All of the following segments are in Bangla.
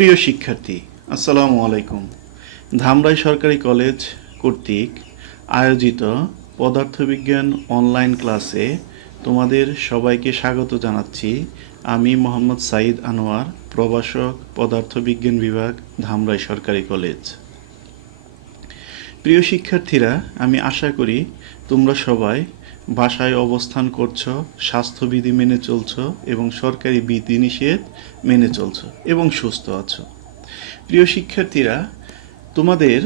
প্রিয় শিক্ষার্থী, আসসালামু আলাইকুম। ধামরাই সরকারি কলেজ কর্তৃক আয়োজিত পদার্থবিজ্ঞান অনলাইন ক্লাসে তোমাদের সবাইকে স্বাগত জানাচ্ছি। আমি মোহাম্মদ সাইদ আনোয়ার, প্রভাষক, পদার্থবিজ্ঞান বিভাগ, ধামরাই সরকারি কলেজ। প্রিয় শিক্ষার্থীরা, আমি আশা করি তোমরা সবাই বাসায় অবস্থান করছো, স্বাস্থ্যবিধি মেনে চলছো এবং সরকারি বিধিনিষেধ মেনে চলছো এবং সুস্থ আছো। প্রিয় শিক্ষার্থীরা, তোমাদের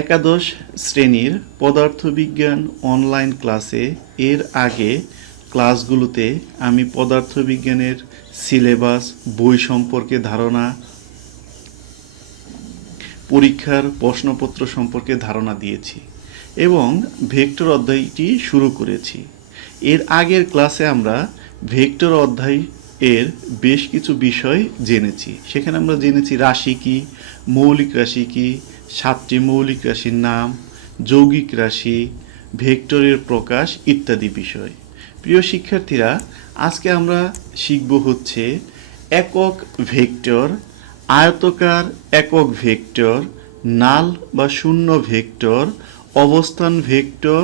একাদশ শ্রেণীর পদার্থবিজ্ঞান অনলাইন ক্লাসে এর আগে ক্লাসগুলোতে আমি পদার্থবিজ্ঞানের সিলেবাস, বই সম্পর্কে ধারণা, পরীক্ষার প্রশ্নপত্র সম্পর্কে ধারণা দিয়েছি এবং ভেক্টর অধ্যায়টি শুরু করেছি। এর আগের ক্লাসে আমরা ভেক্টর অধ্যায় এর বেশ কিছু বিষয় জেনেছি। সেখানে আমরা জেনেছি রাশি কি, মৌলিক রাশি কি, 7টি মৌলিক রাশির নাম, যৌগিক রাশি, ভেক্টরের প্রকাশ ইত্যাদি বিষয়। প্রিয় শিক্ষার্থীরা, আজকে আমরা শিখব হচ্ছে একক ভেক্টর, আয়তকার একক ভেক্টর, নাল বা শূন্য ভেক্টর, অবস্থান ভেক্টর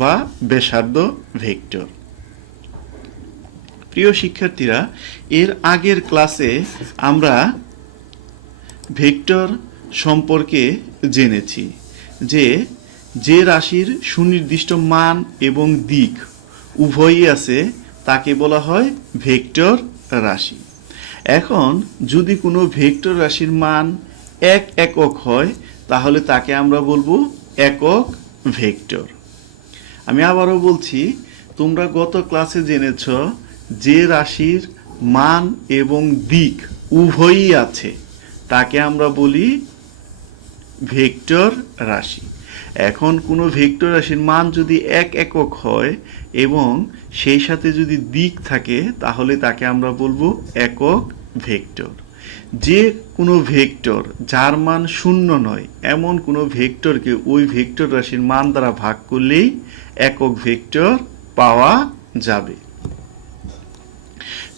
বা ব্যাসার্ধ ভেক্টর। প্রিয় শিক্ষার্থীরা, এর আগের ক্লাসে আমরা ভেক্টর সম্পর্কে জেনেছি যে রাশির সুনির্দিষ্ট মান এবং দিক উভয়ই আছে তাকে বলা হয় ভেক্টর রাশি। এখন যদি কোনো ভেক্টর রাশির মান এক একক হয় তাহলে তাকে আমরা বলবো একক ভেক্টর। আমি আবারও বলছি, তোমরা গত ক্লাসে জেনেছ যে রাশির মান এবং দিক উভয়ই আছে তাকে আমরা বলি ভেক্টর রাশি। এখন কোনো ভেক্টর রাশির মান যদি এক একক হয় এবং সেই সাথে যদি দিক থাকে তাহলে তাকে আমরা বলবো একক ভেক্টর। যে কোনো ভেক্টর যার মান শূন্য নয় এমন কোনো ভেক্টরকে ওই ভেক্টর রাশির মান দ্বারা ভাগ করলেই একক ভেক্টর পাওয়া যাবে।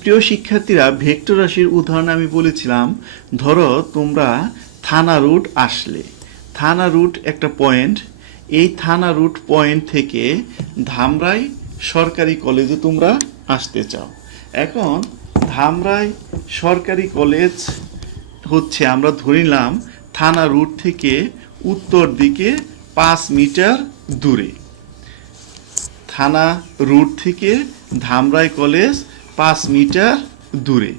প্রিয় শিক্ষার্থীরা, ভেক্টর রাশির উদাহরণ আমি বলেছিলাম, ধরো তোমরা থানা রুট আসলে, থানা রুট একটা পয়েন্ট, এই থানা রুট পয়েন্ট থেকে ধামরাই সরকারি কলেজে তোমরা আসতে চাও। এখন ধামরাই সরকারি কলেজ হচ্ছে, আমরা ধরিলাম থানা রুট থেকে উত্তর দিকে 5 মিটার দূরে। থানা রুট থেকে ধামরাই কলেজ 5 মিটার দূরে।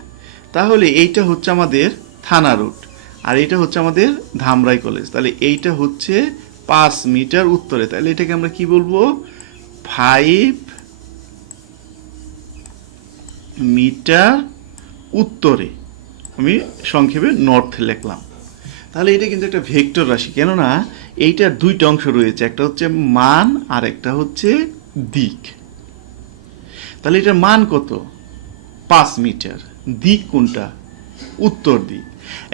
তাহলে এইটা হচ্ছে আমাদের থানা রুট আর এটা হচ্ছে আমাদের ধামরাই কলেজ। তাহলে এইটা হচ্ছে 5 মিটার উত্তরে। তাহলে এটাকে আমরা কি বলবো? 5 মিটার উত্তরে। আমি সংক্ষেপে নর্থ লিখলাম। তাহলে এটা কিন্তু একটা ভেক্টর রাশি, কেননা এইটার দুইটা অংশ রয়েছে, একটা হচ্ছে মান আর একটা হচ্ছে দিক। তাহলে এটার মান কত? 5 মিটার। দিক কোনটা? উত্তর দিক।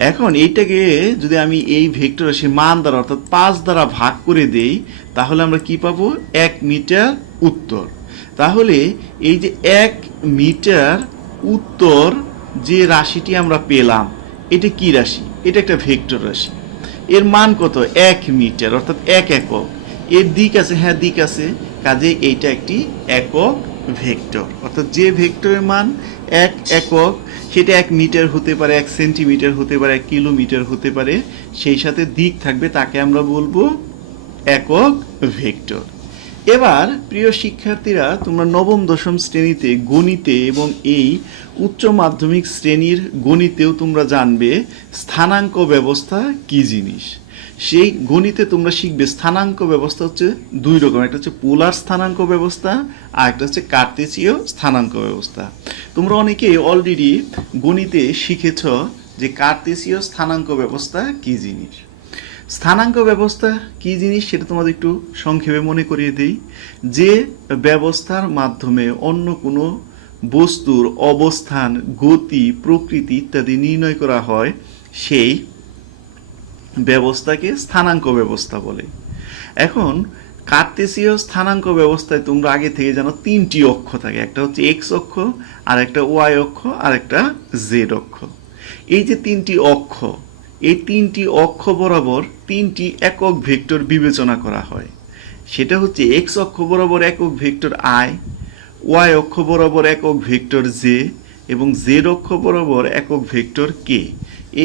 এখন এইটাকে যদি আমি এই ভেক্টর রাশির মান দ্বারা অর্থাৎ 5 দ্বারা ভাগ করে দেই তাহলে আমরা কি পাবো? 1 মিটার উত্তর। তাহলে এই যে 1 মিটার উত্তর যে রাশিটি আমরা পেলাম, এটা কি রাশি? এটা একটা ভেক্টর রাশি। এর মান কত? 1 মিটার অর্থাৎ 1 একক। এর দিক আছে, হ্যাঁ দিক আছে, কাজে এইটা একটি একক ভেক্টর। অর্থাৎ যে ভেক্টরের মান 1 একক সেটা 1 মিটার হতে পারে, 1 সেন্টিমিটার হতে পারে, 1 কিলোমিটার হতে পারে, সেই সাথে দিক থাকবে, তাকে আমরা বলবো একক ভেক্টর। এবার প্রিয় শিক্ষার্থীরা, তোমরা নবম দশম শ্রেণীতে গণিতে এবং এই উচ্চ মাধ্যমিক শ্রেণীর গণিতেও তোমরা জানবে স্থানাঙ্ক ব্যবস্থা কি জিনিস। সেই গণিতে তোমরা শিখবে স্থানাঙ্ক ব্যবস্থা হচ্ছে দুই রকম, একটা হচ্ছে পোলার স্থানাঙ্ক ব্যবস্থা আর একটা হচ্ছে কার্তেসীয় স্থানাঙ্ক ব্যবস্থা। তোমরা অনেকে অলরেডি গণিতে শিখেছ যে কার্তেসীয় স্থানাঙ্ক ব্যবস্থা কি জিনিস। স্থানাঙ্ক ব্যবস্থা কি জিনিস সেটা তোমাদের একটু সংক্ষেপে মনে করিয়ে দেই। যে ব্যবস্থার মাধ্যমে অন্য কোনো বস্তুর অবস্থান, গতি, প্রকৃতি ইত্যাদি নির্ণয় করা হয় সেই ব্যবস্থাকে স্থানাঙ্ক ব্যবস্থা বলে। এখন কার্তেসীয় স্থানাঙ্ক ব্যবস্থায় তোমরা আগে থেকে জানো 3টি অক্ষ থাকে, একটা হচ্ছে এক্স অক্ষ, আর একটা ওয়াই অক্ষ, আর একটা জেড অক্ষ। এই যে তিনটি অক্ষ, এই তিনটি অক্ষ বরাবর তিনটি একক ভেক্টর বিবেচনা করা হয়। সেটা হচ্ছে এক্স অক্ষ বরাবর একক ভেক্টর আই, ওয়াই অক্ষ বরাবর একক ভেক্টর জে এবং জেড অক্ষ বরাবর একক ভেক্টর কে।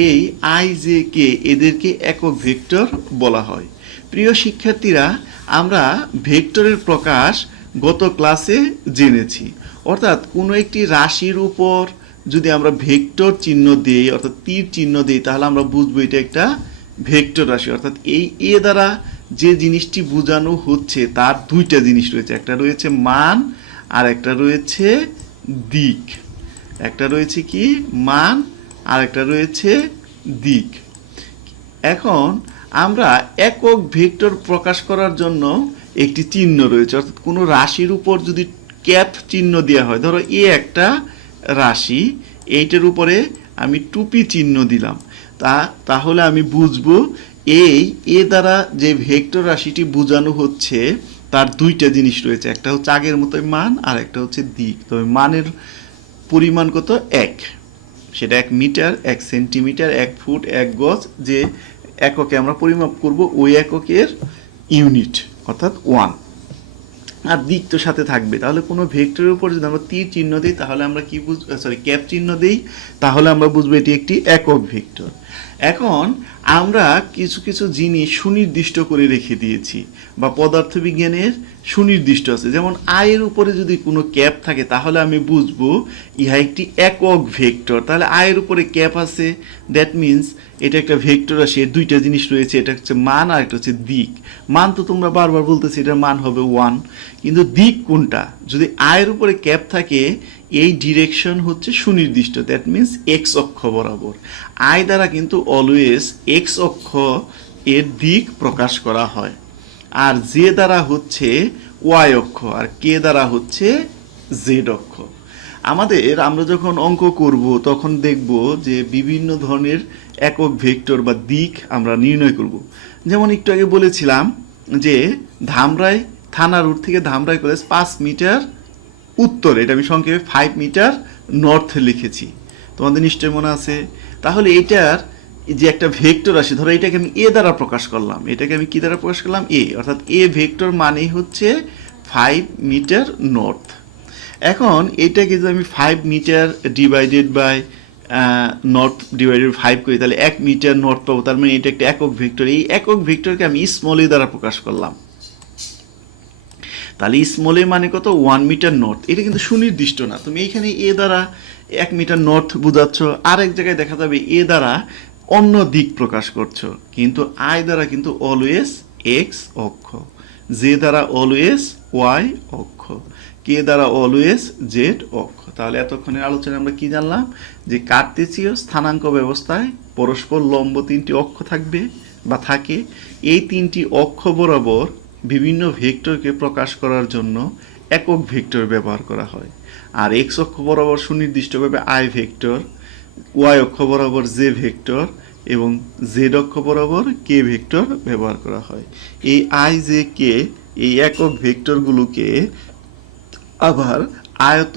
এই আই জে কে এদেরকে একক ভেক্টর বলা হয়। প্রিয় শিক্ষার্থীরা, আমরা ভেক্টরের প্রকাশ গত ক্লাসে জেনেছি। অর্থাৎ কোনো একটি রাশির উপর যদি আমরা ভেক্টর চিহ্ন দিই, অর্থাৎ তীর চিহ্ন দিই, তাহলে আমরা বুঝবো এটা একটা ভেক্টর রাশি। অর্থাৎ এই এ দ্বারা যে জিনিসটি বোঝানো হচ্ছে তার দুইটা জিনিস রয়েছে, একটা রয়েছে মান আর একটা রয়েছে দিক। একটা রয়েছে কি মান আর একটা রয়েছে দিক। এখন আমরা একক ভেক্টর প্রকাশ করার জন্য একটি চিহ্ন রয়েছে, অর্থাৎ কোনো রাশির উপর যদি ক্যাপ চিহ্ন দেওয়া হয়, ধরো এ একটা রাশি, এইটার উপরে আমি টুপি চিহ্ন দিলাম, তাহলে আমি বুঝবো এই এ দ্বারা যে ভেক্টর রাশিটি বোঝানো হচ্ছে তার দুইটা জিনিস রয়েছে, একটা হচ্ছে আগের মতোই মান আর একটা হচ্ছে দিক। তবে মানের পরিমাণ কত? 1, সেটা 1 মিটার, 1 সেন্টিমিটার, 1 ফুট, 1 গজ, যে এককে আমরা পরিমাপ করব ওই এককের ইউনিট অর্থাৎ 1। আর দিক তো সাথে থাকবে। তাহলে কোনো ভেক্টরের উপর যদি আমরা তীর চিহ্ন দিই তাহলে আমরা কি বুঝবো, ক্যাপ চিহ্ন দিই, তাহলে আমরা বুঝবো এটি একটি একক ভেক্টর। এখন আমরা কিছু কিছু জিনিস সুনির্দিষ্ট করে রেখে দিয়েছি, বা পদার্থবিজ্ঞানের সুনির্দিষ্ট আছে। যেমন আয়ের উপরে যদি কোনো ক্যাপ থাকে তাহলে আমি বুঝবো ইহা একটি একক ভেক্টর। তাহলে আয়ের উপরে ক্যাপ আছে, দ্যাট মিনস এটা একটা ভেক্টর রাশি। এর দুইটা জিনিস রয়েছে, এটা হচ্ছে মান আর একটা হচ্ছে দিক। মান তো তোমরা বারবার বলতেছি এটার মান হবে 1, কিন্তু দিক কোনটা? যদি আয়ের উপরে ক্যাপ থাকে এই ডিরেকশন হচ্ছে সুনির্দিষ্ট, দ্যাট মিনস এক্স অক্ষ বরাবর। আই দ্বারা কিন্তু অলওয়েজ এক্স অক্ষ এর দিক প্রকাশ করা হয়, আর জে দ্বারা হচ্ছে ওয়াই অক্ষ, আর কে দ্বারা হচ্ছে জেড অক্ষ। আমরা যখন অঙ্ক করব তখন দেখব যে বিভিন্ন ধরনের একক ভেক্টর বা দিক আমরা নির্ণয় করব। যেমন একটু আগে বলেছিলাম যে ধামরাই থানা রোড থেকে ধামরাই কলেজ 5 মিটার উত্তর, এটা আমি সংক্ষেপে 5 মিটার নর্থ লিখেছি, তোমাদের নিশ্চয় মনে আছে। তাহলে এটার যে একটা ভেক্টর আসে, ধরো এটাকে আমি এ দ্বারা প্রকাশ করলাম, এটাকে আমি কি দ্বারা প্রকাশ করলাম? এ, অর্থাৎ এ ভেক্টর মানেই হচ্ছে 5 মিটার নর্থ। এখন এটাকে যদি আমি 5 metre divided by north divided 5 করি তাহলে 1 মিটার নর্থ পাবো। তার মানে এটা একটা একক ভেক্টর। এই একক ভেক্টরকে আমি স্মল এ দ্বারা প্রকাশ করলাম। তাহলে স্মল এ মানে কত? 1 মিটার নর্থ। এটা কিন্তু সুনির্দিষ্ট না। তুমি এইখানে এ দ্বারা 1 মিটার নর্থ বোঝাচ্ছ, আরেক জায়গায় দেখা যাবে এ দ্বারা অন্য দিক প্রকাশ করছো, কিন্তু আই দ্বারা কিন্তু অলওয়েজ এক্স অক্ষ, জে দ্বারা অলওয়েজ ওয়াই অক্ষ, কে দ্বারা অলওয়েজ জেড অক্ষ। তাহলে এতক্ষণের আলোচনায় আমরা কি জানলাম? যে কার্তেসীয় স্থানাঙ্ক ব্যবস্থায় পরস্পর লম্ব 3টি অক্ষ থাকবে বা থাকে। এই 3টি অক্ষ বরাবর বিভিন্ন ভেক্টরকে প্রকাশ করার জন্য একক ভেক্টর ব্যবহার করা হয়। আর এক্স অক্ষ বরাবর সুনির্দিষ্টভাবে আই ভেক্টর, ওয়াই অক্ষ বরাবর জে ভেক্টর এবং জেড অক্ষ বরাবর কে ভেক্টর ব্যবহার করা হয়। এই আই জে কে এই একক ভেক্টরগুলোকে আবার আয়ত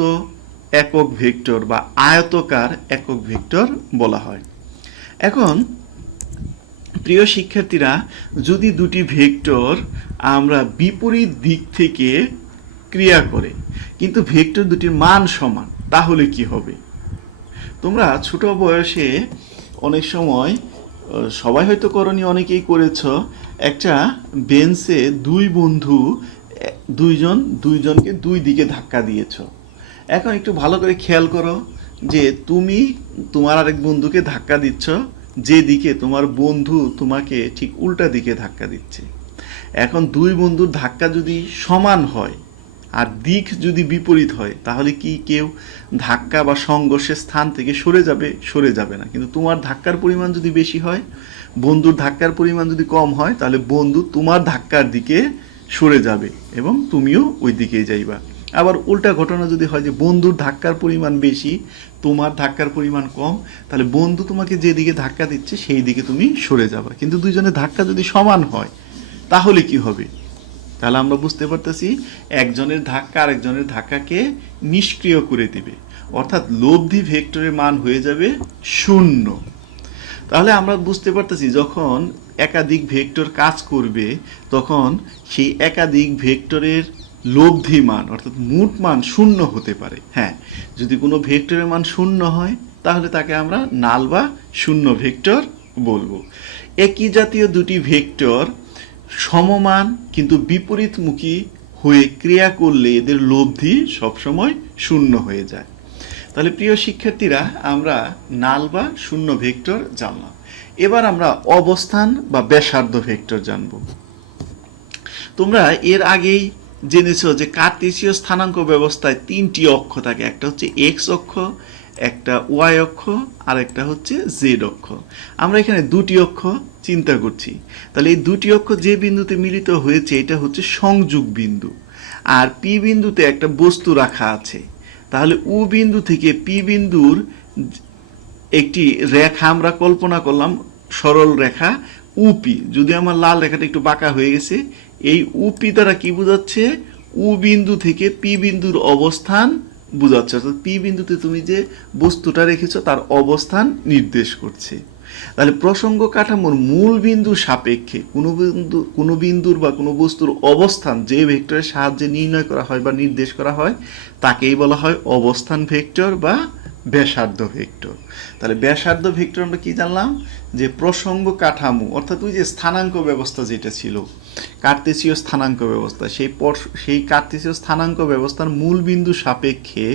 একক ভেক্টর বা আয়তকার একক ভেক্টর বলা হয়। এখন প্রিয় শিক্ষার্থীরা, যদি দুটি ভেক্টর আমরা বিপরীত দিক থেকে ক্রিয়া করে কিন্তু ভেক্টর দুটির মান সমান, তাহলে কি হবে? তোমরা ছোট বয়সে অনেক সময়, সবাই হয়তো করনি, অনেকেই করেছ, একটা বেঞ্চে দুই বন্ধু দুইজনকে দুই দিকে ধাক্কা দিয়েছ। এখন একটু ভালো করে খেয়াল করো যে তুমি তোমার আরেক বন্ধুকে ধাক্কা দিচ্ছ, যে দিকে তোমার বন্ধু তোমাকে ঠিক উল্টা দিকে ধাক্কা দিচ্ছে। এখন দুই বন্ধুর ধাক্কা যদি সমান হয় আর দিক যদি বিপরীত হয়, তাহলে কি কেউ ধাক্কা বা সংঘর্ষের স্থান থেকে সরে যাবে? সরে যাবে না। কিন্তু তোমার ধাক্কার পরিমাণ যদি বেশি হয়, বন্ধুর ধাক্কার পরিমাণ যদি কম হয়, তাহলে বন্ধু তোমার ধাক্কার দিকে সরে যাবে এবং তুমিও ওই দিকেই যাইবা। আবার উল্টা ঘটনা যদি হয় যে বন্ধুর ধাক্কার পরিমাণ বেশি, তোমার ধাক্কার পরিমাণ কম, তাহলে বন্ধু তোমাকে যেদিকে ধাক্কা দিচ্ছে সেই দিকে তুমি সরে যাবা। কিন্তু দুইজনের ধাক্কা যদি সমান হয় তাহলে কি হবে? তাহলে আমরা বুঝতে পারতেছি একজনের ধাক্কা আরেকজনের ধাক্কাকে নিষ্ক্রিয় করে দিবে। অর্থাৎ লব্ধি ভেক্টরের মান হয়ে যাবে 0। তাহলে আমরা বুঝতে পারতেছি যখন একাধিক ভেক্টর কাজ করবে তখন সেই একাধিক ভেক্টরের লব্ধি মান অর্থাৎ মোট মান 0 হতে পারে। হ্যাঁ, যদি কোনো ভেক্টরের মান 0 হয় তাহলে তাকে আমরা নাল বা শূন্য ভেক্টর বলবো। একই জাতীয় দুটি ভেক্টর সমমান কিন্তু বিপরীতমুখী হয়ে ক্রিয়া করলে এদের লব্ধি সবসময় 0 হয়ে যায়। তাহলে প্রিয় শিক্ষার্থীরা, আমরা নাল বা শূন্য ভেক্টর জানলাম। এবার আমরা অবস্থান বা ব্যাসার্ধ ভেক্টর জানব। তোমরা এর আগেই জেনেছো যে কার্টেসীয় স্থানাঙ্ক ব্যবস্থায় 3টি অক্ষ থাকে, একটা হচ্ছে এক্স অক্ষ, একটা ওয়াই অক্ষ, আর একটা হচ্ছে জেড অক্ষ। আমরা এখানে 2টি অক্ষ চিন্তা করছি। তাহলে এই 2টি অক্ষ যে বিন্দুতে মিলিত হয়েছে এটা হচ্ছে সংযোগ বিন্দু, আর পি বিন্দুতে একটা বস্তু রাখা আছে। তাহলে ও বিন্দু থেকে পি বিন্দুর একটি রেখা আমরা কল্পনা করলাম, সরল রেখা উপি। যদি আমার লাল রেখাটা একটু বাঁকা হয়ে গেছে, এই উপি দ্বারা কি বোঝাচ্ছে? ও বিন্দু থেকে পি বিন্দুর অবস্থান বোঝাচ্ছে, অর্থাৎ পি বিন্দুতে তুমি যে বস্তুটা রেখেছো তার অবস্থান নির্দেশ করছে। তাহলে প্রসঙ্গ কাঠামোর মূল বিন্দু সাপেক্ষে কোনো বিন্দুর বা কোনো বস্তুর অবস্থান যে ভেক্টরের সাহায্যে নির্ণয় করা হয় বা নির্দেশ করা হয় তাকেই বলা হয় অবস্থান ভেক্টর বা ব্যাসার্ধ ভেক্টর। তাহলে ব্যাসার্ধ ভেক্টর আমরা কি জানলাম? যে প্রসঙ্গ কাঠামো অর্থাৎ ওই যে স্থানাঙ্ক ব্যবস্থা যেটা ছিল কার্তেসীয় স্থানাঙ্ক ব্যবস্থা, সেই কার্তেসীয় স্থানাঙ্ক ব্যবস্থার মূল বিন্দু সাপেক্ষে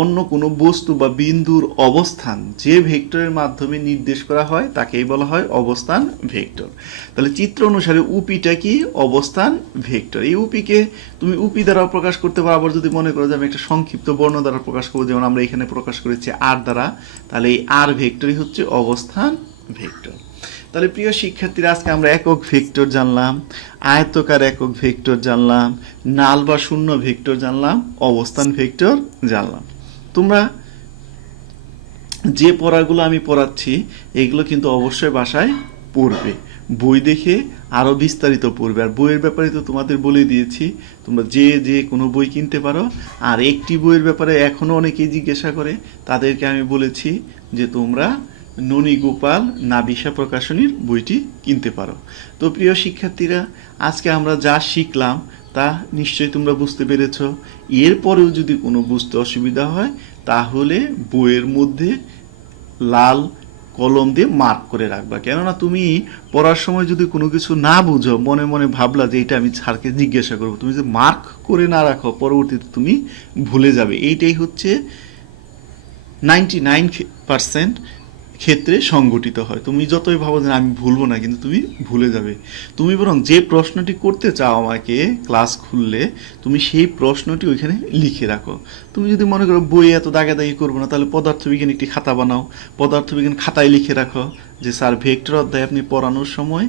অন্য কোনো বস্তু বা বিন্দুর অবস্থান যে ভেক্টরের মাধ্যমে নির্দেশ করা হয় তাকেই বলা হয় অবস্থান ভেক্টর। তাহলে চিত্র অনুসারে উপিটা কি? অবস্থান ভেক্টর। এই উপিকে তুমি উপি দ্বারা প্রকাশ করতে পারো, আবার যদি মনে করো যে আমি একটা সংক্ষিপ্ত বর্ণ দ্বারা প্রকাশ করবো, যেমন আমরা এখানে প্রকাশ করেছি আর দ্বারা, তাহলে এই আর ভেক্টরই হচ্ছে অবস্থান ভেক্টর। তাহলে প্রিয় শিক্ষার্থীরা, আজকে আমরা একক ভেক্টর জানলাম, আয়তকার একক ভেক্টর জানলাম, নাল বা শূন্য ভেক্টর জানলাম, অবস্থান ভেক্টর জানলাম। তোমরা যে পড়াগুলো আমি পড়াচ্ছি এগুলো কিন্তু অবশ্যই বাসায় পড়বে, বই দেখে আরও বিস্তারিত পড়বে। আর বইয়ের ব্যাপারে তো তোমাদের বলে দিয়েছি, তোমরা যে কোনো বই কিনতে পারো। আর একটি বইয়ের ব্যাপারে এখনও অনেকেই জিজ্ঞাসা করে, তাদেরকে আমি বলেছি যে তোমরা ননী গোপাল নাবিশা প্রকাশনীর বইটি কিনতে পারো। তো প্রিয় শিক্ষার্থীরা, আজকে আমরা যা শিখলাম তা নিশ্চয়ই তোমরা বুঝতে পেরেছ। এরপরেও যদি কোনো বুঝতে অসুবিধা হয় তাহলে বইয়ের মধ্যে লাল কলম দিয়ে মার্ক করে রাখবা। কেননা তুমি পড়ার সময় যদি কোনো কিছু না বুঝো, মনে মনে ভাবলা যে এটা আমি স্যারকে জিজ্ঞাসা করবো, তুমি যে মার্ক করে না রাখো পরবর্তীতে তুমি ভুলে যাবে। এইটাই হচ্ছে 99% ক্ষেত্রে সংগঠিত হয়। তুমি যতই ভাবো যে আমি ভুলবো না, কিন্তু তুমি ভুলে যাবে। তুমি বরং যে প্রশ্নটি করতে চাও আমাকে ক্লাস খুললে, তুমি সেই প্রশ্নটি ওইখানে লিখে রাখো। তুমি যদি মনে করো বই এত দাগাদাগি করবো না, তাহলে পদার্থবিজ্ঞান একটি খাতা বানাও, পদার্থবিজ্ঞান খাতায় লিখে রাখো যে স্যার ভেক্টর অধ্যায় আপনি পড়ানোর সময়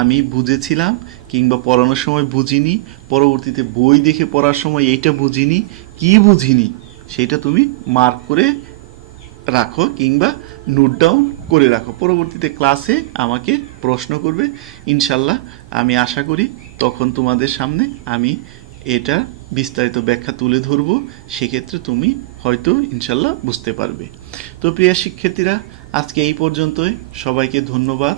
আমি বুঝেছিলাম কিংবা পড়ানোর সময় বুঝিনি, পরবর্তীতে বই দেখে পড়ার সময় এইটা বুঝিনি, কি বুঝিনি সেটা তুমি মার্ক করে রাখো কিংবা নোট ডাউন করে রাখো। পরবর্তীতে ক্লাসে আমাকে প্রশ্ন করবে, ইনশাল্লাহ আমি আশা করি তখন তোমাদের সামনে আমি এটা বিস্তারিত ব্যাখ্যা তুলে ধরবো, সেক্ষেত্রে তুমি হয়তো ইনশাল্লাহ বুঝতে পারবে। তো প্রিয় শিক্ষার্থীরা, আজকে এই পর্যন্তই। সবাইকে ধন্যবাদ।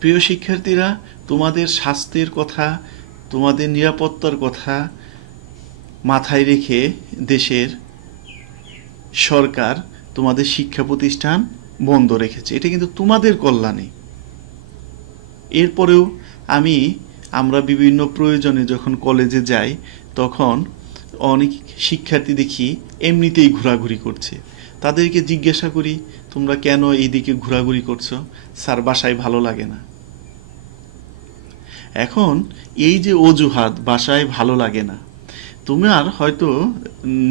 প্রিয় শিক্ষার্থীরা, তোমাদের স্বাস্থ্যের কথা, তোমাদের নিরাপত্তার কথা মাথায় রেখে দেশের সরকার তোমাদের শিক্ষা প্রতিষ্ঠান বন্ধ রেখেছে, এটা কিন্তু তোমাদের কল্যাণে। এরপরেও আমরা বিভিন্ন প্রয়োজনে যখন কলেজে যাই তখন অনেক শিক্ষার্থী দেখি এমনিতেই ঘোরাঘুরি করছে। তাদেরকে জিজ্ঞাসা করি, তোমরা কেন এইদিকে ঘোরাঘুরি করছো? স্যার বাসায় ভালো লাগে না। এখন এই যে অজুহাত বাসায় ভালো লাগে না, তোমার হয়তো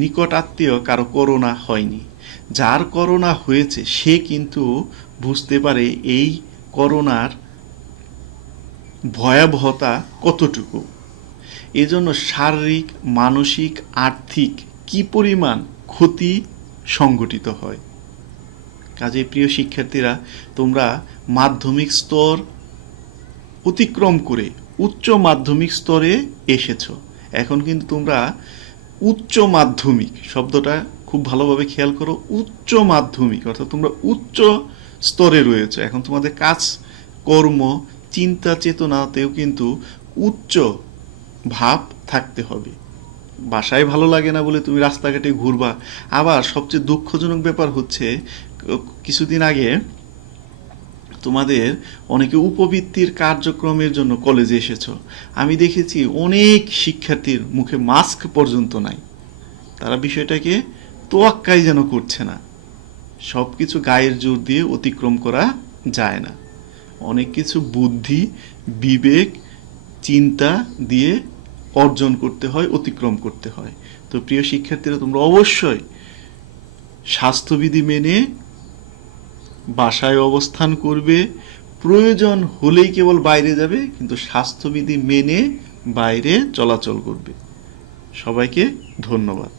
নিকট আত্মীয় কারো করোনা হয়নি, যার করোনা হয়েছে সে কিন্তু বুঝতে পারে এই করোনার ভয়াবহতা কতটুকু। এজন্য শারীরিক, মানসিক, আর্থিক কি পরিমাণ ক্ষতি সংঘটিত হয়। কাজে প্রিয় শিক্ষার্থীরা, তোমরা মাধ্যমিক স্তর অতিক্রম করে উচ্চ মাধ্যমিক স্তরে এসেছো। এখন কিন্তু তোমরা উচ্চ মাধ্যমিক শব্দটা খুব ভালোভাবে খেয়াল করো, উচ্চ মাধ্যমিক অর্থাৎ তোমরা উচ্চ স্তরে রয়েছে। এখন তোমাদের কাজ কর্ম চিন্তা চেতনাতেও কিন্তু উচ্চ ভাব থাকতে হবে। বাসায় ভালো লাগে না বলে তুমি রাস্তাঘাটে ঘুরবা। আবার সবচেয়ে দুঃখজনক ব্যাপার হচ্ছে কিছুদিন আগে তোমাদের অনেকে উপবৃত্তির কার্যক্রমের জন্য কলেজে এসেছো, আমি দেখেছি অনেক শিক্ষার্থীর মুখে মাস্ক পর্যন্ত নাই। তারা বিষয়টাকে তোয়াক্কাই যেন করছে না। সব কিছু গায়ের জোর দিয়ে অতিক্রম করা যায় না, অনেক কিছু বুদ্ধি বিবেক চিন্তা দিয়ে অর্জন করতে হয়, অতিক্রম করতে হয়। তো প্রিয় শিক্ষার্থীরা, তোমরা অবশ্যই স্বাস্থ্যবিধি মেনে বাসায় অবস্থান করবে, প্রয়োজন হলেই কেবল বাইরে যাবে, কিন্তু স্বাস্থ্যবিধি মেনে বাইরে চলাচল করবে। সবাইকে ধন্যবাদ।